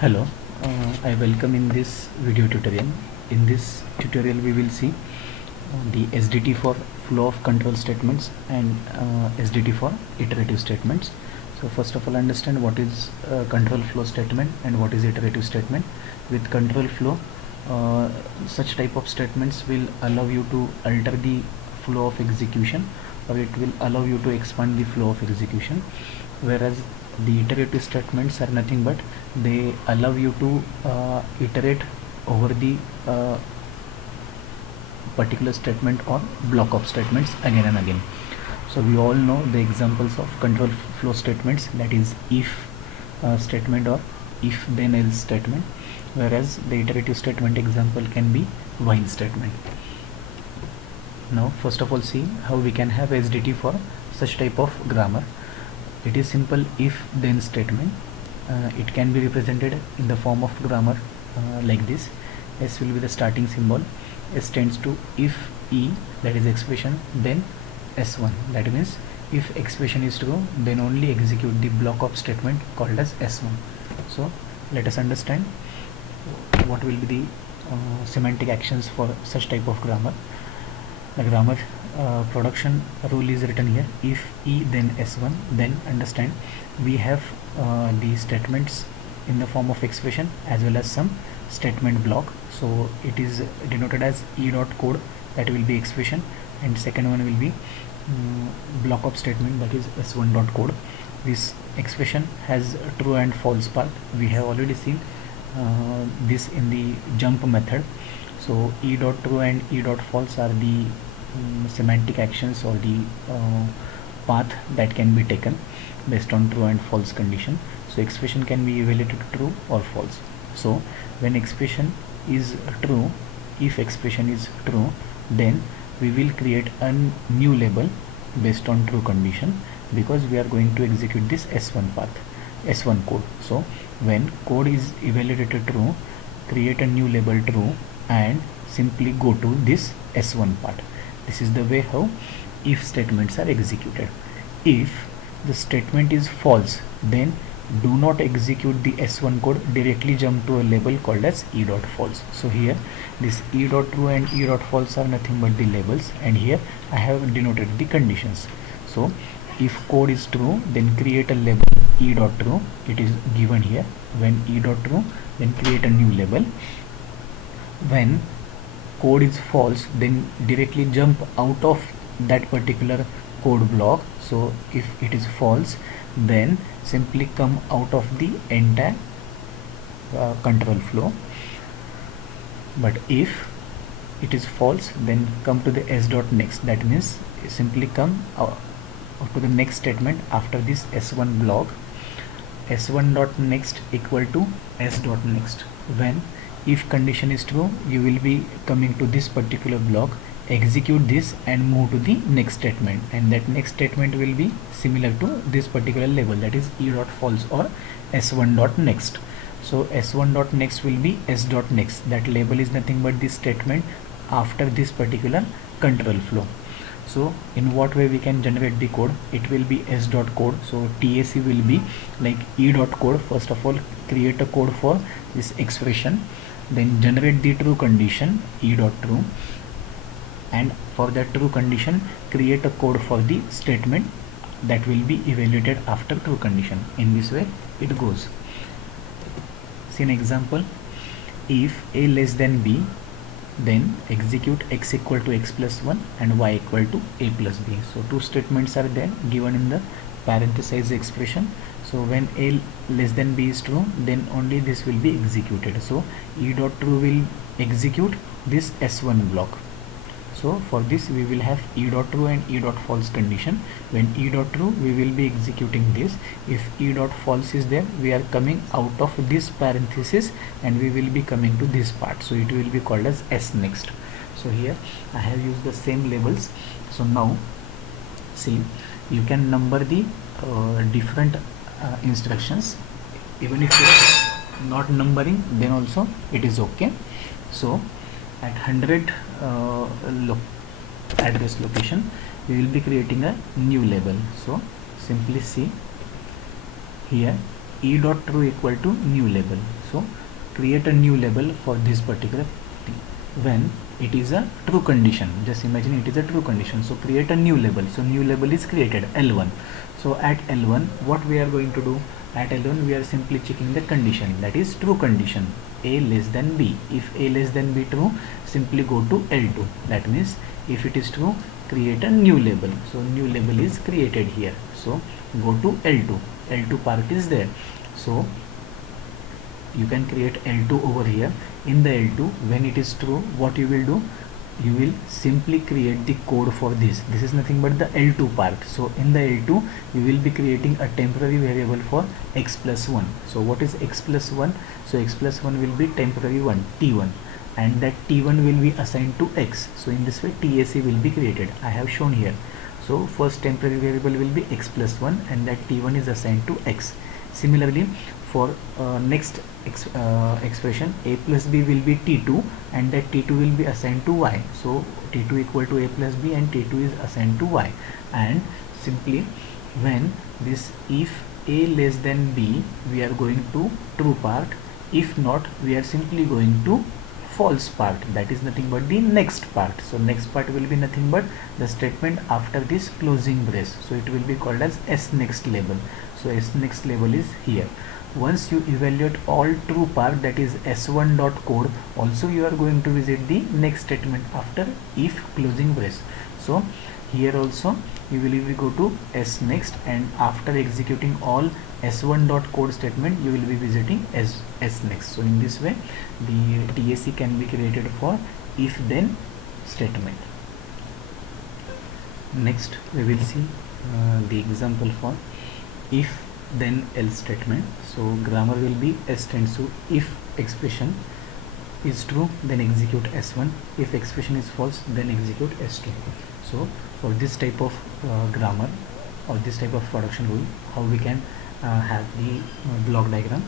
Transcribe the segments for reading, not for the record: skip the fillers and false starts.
Hello, I welcome in this video tutorial. In this tutorial we will see the SDT for flow of control statements and SDT for iterative statements. So first of all, understand what is control flow statement and what is iterative statement. With control flow, such type of statements will allow you to alter the flow of execution, or it will allow you to expand the flow of execution, whereas the iterative statements are nothing but they allow you to iterate over the particular statement or block of statements again and again. So we all know the examples of control flow statements, that is if statement or if then else statement, whereas the iterative statement example can be while statement. Now first of all, see how we can have SDT for such type of grammar. It is simple if then statement. It can be represented in the form of grammar like this. S will be the starting symbol. S stands to if E, that is expression, then S1, that means if expression is true, then only execute the block of statement called as S1. So let us understand what will be the semantic actions for such type of grammar. The grammar production rule is written here: if E then S1. Then understand we have the statements in the form of expression as well as some statement block. So it is denoted as E dot code, that will be expression, and second one will be block of statement, that is S1 dot code. This expression has true and false part. We have already seen this in the jump method. So E dot true and E dot false are the semantic actions or the path that can be taken based on true and false condition. So expression can be evaluated true or false. So when expression is true, if expression is true, then we will create a new label based on true condition, because we are going to execute this S1 path, S1 code. So when code is evaluated true, create a new label true and simply go to this S1 part. This is the way how if statements are executed. If the statement is false, then do not execute the S1 code, directly jump to a label called as E dot false. So here this E dot true and E dot false are nothing but the labels, and here I have denoted the conditions. So if code is true, then create a label E dot true, it is given here. When E dot true, then create a new label. When code is false, then directly jump out of that particular code block. So if it is false, then simply come out of the entire control flow. But if it is false, then come to the S dot next, that means simply come to the next statement after this S1 block. S1 dot next equal to S dot next. When if condition is true, you will be coming to this particular block, execute this and move to the next statement, and that next statement will be similar to this particular label, that is E dot false or S1 dot next. So S1 dot next will be S dot next. That label is nothing but this statement after this particular control flow. So in what way we can generate the code? It will be S dot code. So TAC will be like E dot code. First of all, create a code for this expression, then generate the true condition E dot true, and for that true condition create a code for the statement that will be evaluated after true condition. In this way it goes. See an example: if A less than B, then execute x equal to x plus 1 and y equal to a plus b. So two statements are there given in the parenthesized expression. So when A less than B is true, then only this will be executed. So E dot true will execute this S1 block. So for this we will have E dot true and E dot false condition. When E dot true, we will be executing this. If E dot false is there, we are coming out of this parenthesis and we will be coming to this part. So it will be called as S next. So here I have used the same labels. So now see, you can number the different instructions. Even if you are not numbering, then also it is okay. So at 100 address location, we will be creating a new label. So simply see here e dot true equal to new label. So create a new label for this particular thing when it is a true condition. Just imagine it is a true condition, so create a new label. So new label is created, L1. So at L1 what we are going to do, at L1 we are simply checking the condition, that is true condition, a less than b. If a less than b true, simply go to L2. That means if it is true, create a new label. So new label is created here, so go to L2. L2 part is there, so you can create L2 over here. In the L2, when it is true, what you will do, you will simply create the code for this. This is nothing but the L2 part. So in the L2 you will be creating a temporary variable for x plus 1. So what is x plus 1? So x plus 1 will be temporary one, t1, and that t1 will be assigned to x. So in this way TAC will be created. I have shown here. So first temporary variable will be x plus 1 and that t1 is assigned to x. Similarly, for next expression, a plus b will be t2 and that t2 will be assigned to y. So t2 equal to a plus b and t2 is assigned to y. And simply when this if a less than b, we are going to true part. If not, we are simply going to false part, that is nothing but the next part. So next part will be nothing but the statement after this closing brace. So it will be called as S next label. So S next label is here. Once you evaluate all true part, that is S1 dot code, also you are going to visit the next statement after if closing brace. So here also you will go to S next, and after executing all S1 dot code statement, you will be visiting S next. So in this way the TAC can be created for if then statement. Next we will see the example for if then else statement. So grammar will be S tends to if expression is true, then execute S1. If expression is false, then execute S2. So for this type of grammar or this type of production rule, how we can have the block diagram.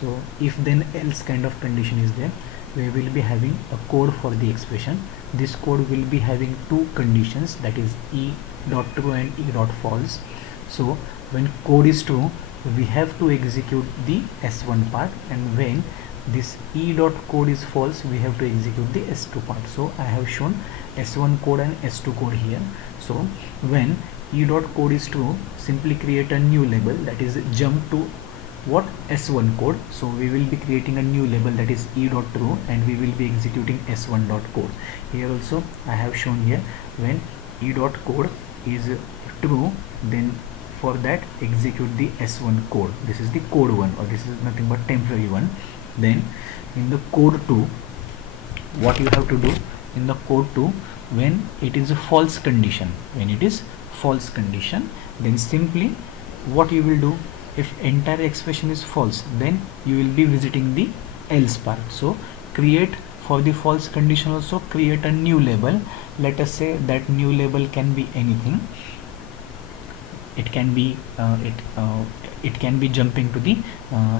So if then else kind of condition is there, we will be having a code for the expression. This code will be having two conditions, that is e dot true and e dot false. So when code is true, we have to execute the S1 part, and when this e dot code is false, we have to execute the S2 part. So I have shown S1 code and S2 code here. So when e dot code is true, simply create a new label, that is jump to what, S1 code. So we will be creating a new label, that is e dot true, and we will be executing S1 dot code. Here also I have shown here, when e dot code is true, then for that execute the S1 code. This is the code 1, or this is nothing but temporary one. Then in the code 2, what you have to do in the code 2, when it is a false condition, then simply what you will do, if entire expression is false, then you will be visiting the else part. So create for the false condition also, create a new label. Let us say that new label can be anything. It can be it can be jumping to the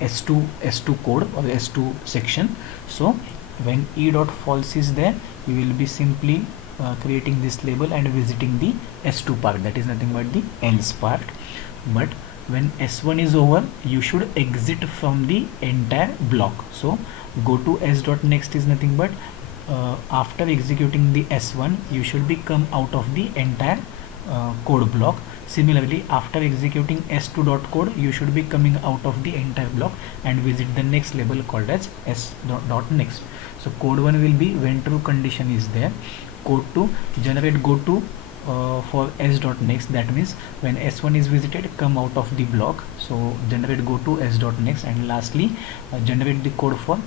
S2 code or S2 section. So when e dot false is there, you will be simply creating this label and visiting the S2 part, that is nothing but the else part. But when S1 is over, you should exit from the entire block. So go to S dot next is nothing but after executing the S1, you should be come out of the entire code block. Similarly, after executing S2 dot code, you should be coming out of the entire block and visit the next label called as S dot next. So code 1 will be when true condition is there. Code 2, generate go to for S dot next, that means when S1 is visited, come out of the block. So generate go to S dot next, and lastly generate the code for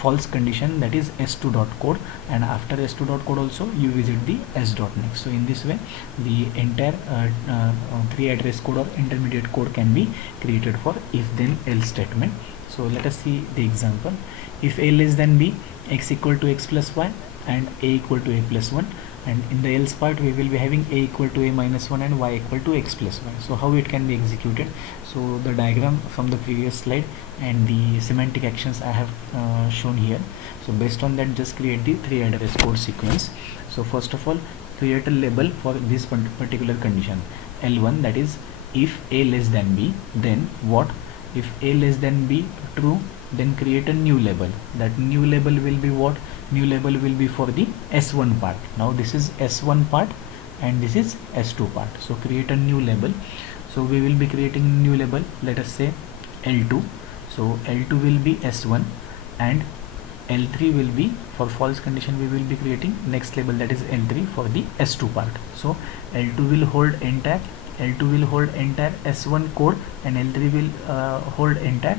false condition, that is S2 dot code, and after S2 dot code also you visit the S dot next. So in this way the entire 3 address code or intermediate code can be created for if then else statement. So let us see the example. If a less than b, x equal to x plus y and a equal to a plus 1, and in the else part we will be having a equal to a minus 1 and y equal to x plus y. So how it can be executed? So the diagram from the previous slide and the semantic actions I have shown here. So based on that, just create the 3 address code sequence. So first of all, create a label for this particular condition L1, that is if a less than b, then what, If a less than b true, then create a new label. That new label will be what? New label will be for the S1 part. Now this is S1 part and this is S2 part. So create a new label. So we will be creating new label, let us say L2. So L2 will be S1 and L3 will be, for false condition we will be creating next label, that is L3 for the S2 part. So L2 will hold entire S1 code and L3 will hold entire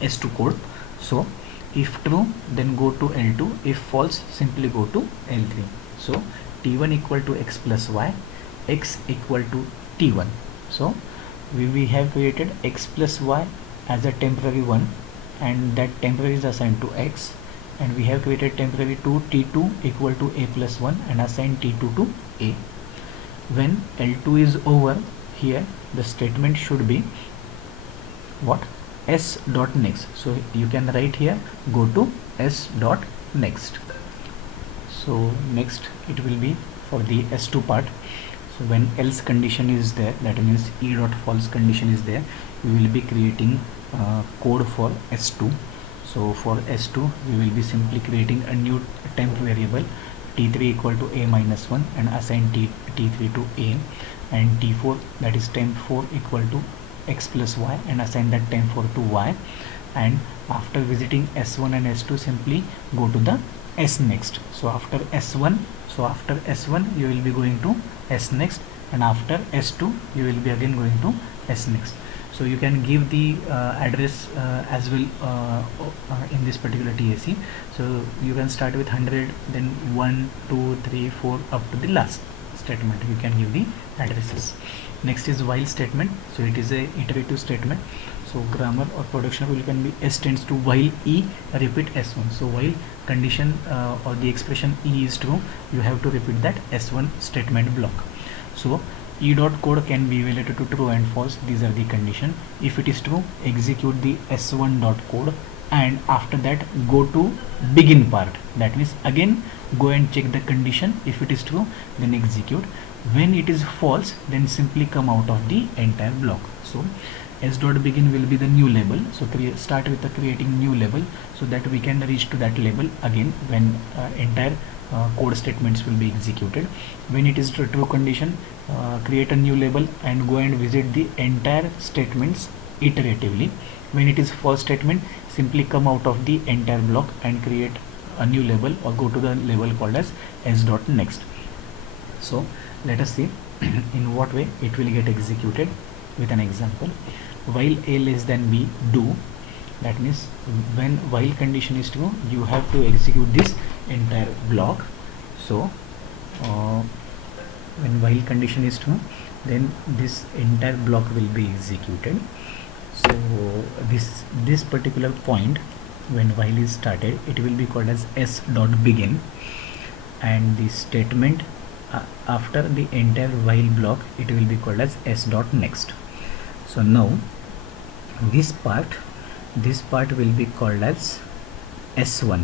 S2 code. So if true, then go to L2. If false, simply go to L3. So T1 equal to x plus y, x equal to T1. So we have created x plus y as a temporary one, and that temporary is assigned to x, and we have created temporary to T2 equal to a plus 1 and assigned T2 to a. When L2 is over, here the statement should be what? S dot next. So you can write here, go to S dot next. So next it will be for the S2 part. So when else condition is there, that means e dot false condition is there, we will be creating code for S2. So for S2 we will be simply creating a new temp variable T3 equal to a minus 1 and assign T3 to a, and T4, that is temp 4 equal to x plus y and assign that temp 4 to y. And after visiting S1 and S2, simply go to the S next. So after S1 you will be going to S next, and after S2 you will be again going to S next. So you can give the address as well in this particular TAC. So you can start with 100, then 1, 2, 3, 4 up to the last statement. You can give the addresses. Next is while statement. So it is a iterative statement. So grammar or production rule can be S tends to while E repeat S1. So while condition or the expression E is true, you have to repeat that S1 statement block. So E dot code can be evaluated to true and false. These are the condition. If it is true, execute the S1 dot code, and after that go to begin part. That means again go and check the condition. If it is true, then execute. When it is false, then simply come out of the entire block. So S dot begin will be the new label. So start with the creating new label so that we can reach to that label again when entire code statements will be executed. When it is true condition, create a new label and go and visit the entire statements iteratively. When it is false statement, simply come out of the entire block and create a new label or go to the label called as S dot next. So let us see in what way it will get executed with an example. While a less than b, do. That means when while condition is true, you have to execute this entire block. So when while condition is true, then this entire block will be executed. So this particular point, when while is started, it will be called as s dot begin, and the statement after the entire while block, it will be called as s dot next. So now this part will be called as S1.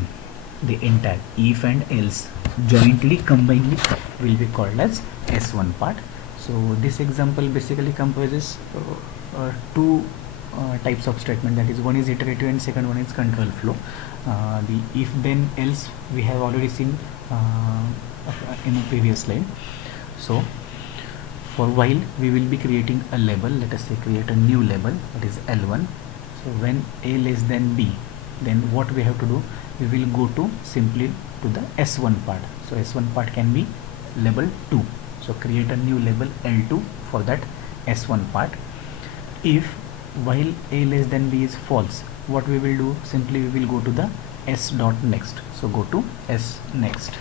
The entire if and else jointly combinedly will be called as S1 part. So this example basically comprises two types of statement, that is one is iterative and second one is control flow. The if then else we have already seen in the previous slide. So for while we will be creating a label, let us say create a new label, that is L1. So when a less than b, then what we have to do, we will go to simply to the S1 part. So S1 part can be label 2. So create a new label L2 for that S1 part. If while a less than b is false, what we will do, simply we will go to the S dot next. So go to S next.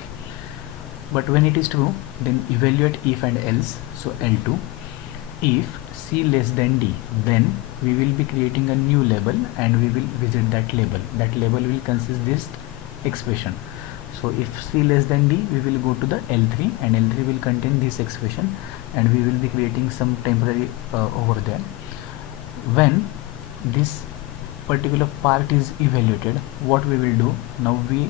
But when it is true, then evaluate if and else. So L2. If c less than d, then we will be creating a new label and we will visit that label. That label will consist this expression. So if c less than d, we will go to the L3 and L3 will contain this expression and we will be creating some temporary over there. When this particular part is evaluated, what we will do, now we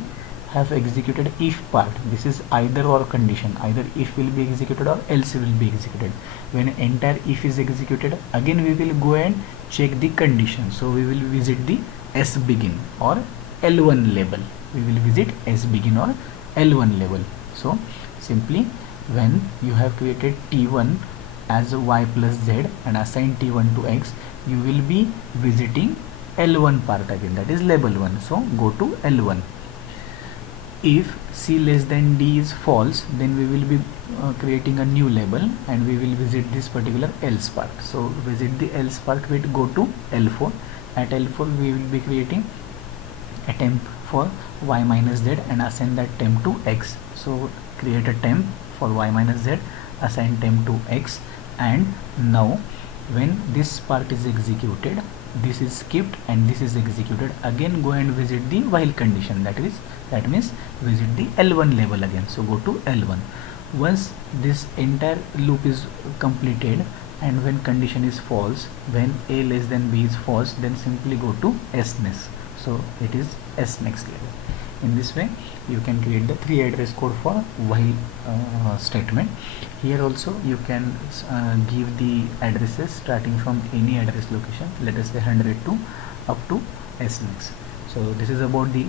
have executed if part. This is either or condition, either if will be executed or else will be executed. When entire if is executed, again we will go and check the condition. So we will visit the s begin or L1 label. We will visit s begin or L1 label. So simply when you have created T1 as y plus z and assign T1 to x, you will be visiting L1 part again, that is label 1. So go to L1. If c less than d is false, then we will be creating a new label and we will visit this particular else part. So visit the else part with go to L4. At L4 we will be creating a temp for y minus z and assign that temp to x. So create a temp for y minus z, assign temp to x, and now when this part is executed, this is skipped and this is executed, again go and visit the while condition, that means visit the L1 label again. So go to L1. Once this entire loop is completed and when condition is false, when a less than b is false, then simply go to s next. So it is s next level. In this way you can create the 3 address code for while statement. Here also you can give the addresses starting from any address location, let us say 102 up to s next. So this is about the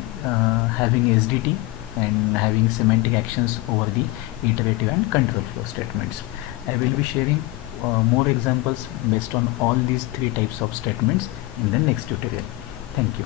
having SDT and having semantic actions over the iterative and control flow statements. I will be sharing more examples based on all these 3 types of statements in the next tutorial. Thank you.